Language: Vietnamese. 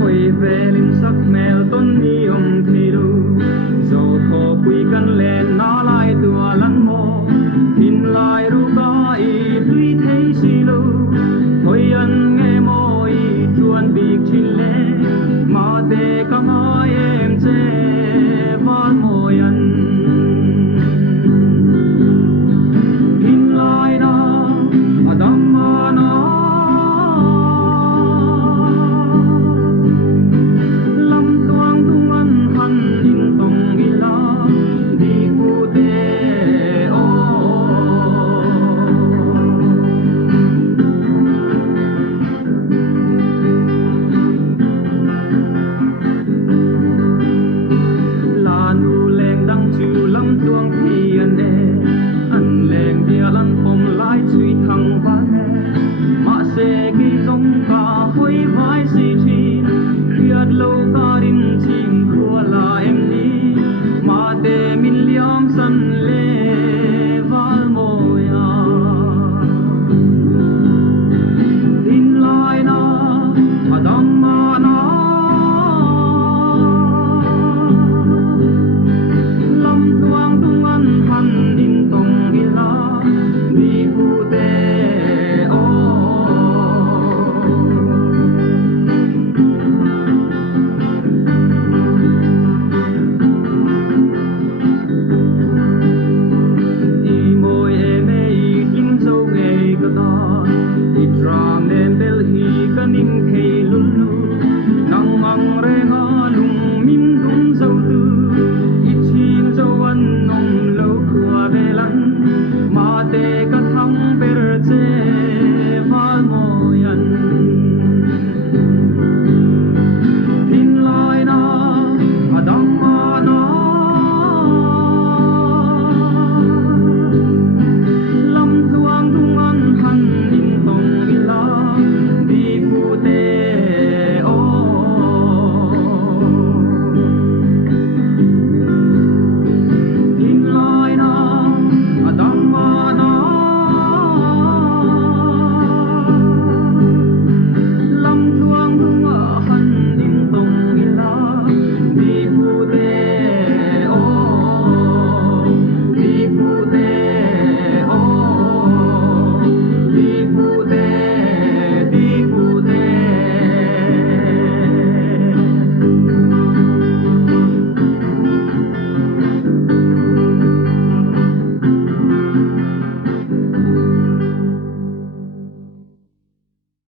Hồi về linh sắc mèo tôn ni ông thầy đu dầu thọ quy căn lên nó lại tua lăng mô tin lại ru có ý tuy thấy suy lưu thôi ăn nghe môi chuan bị chín lệ mà để cả hai em chê vắt môi ăn tin lại đó adam mà nó lâm toang tung ăn hằn in tông ila đi cu tê ô là nu leng đăng chiu lâm tuang thi ăn leng bia lăn phong lại suy thăng vã nè mà sẽ kỳ giống cả hối vái si chi